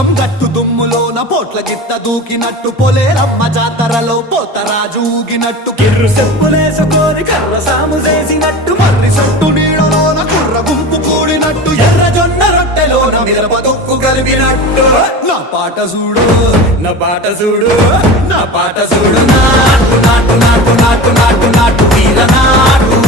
పోచం గట్టు దుమ్ములోన పోట్ల గిత్త దూకినట్టు పొలేరమ్మ జాతరలో పోతరాజు ఊగినట్టు కిర్రు చెప్పులేసుకొని కర్ర సాము చేసినట్టు మర్రి సొట్టు నీడలోన కుర్ర గుంపు కూడినట్టు ఎర్ర జొన్న రొట్టెలోన మిరప దొక్కు కలిపినట్టు నా పాట చూడు నా పాట చూడు నా పాట చూడు నాటు నాటు నాటు నాటు నాటు నాటు వీర నాటు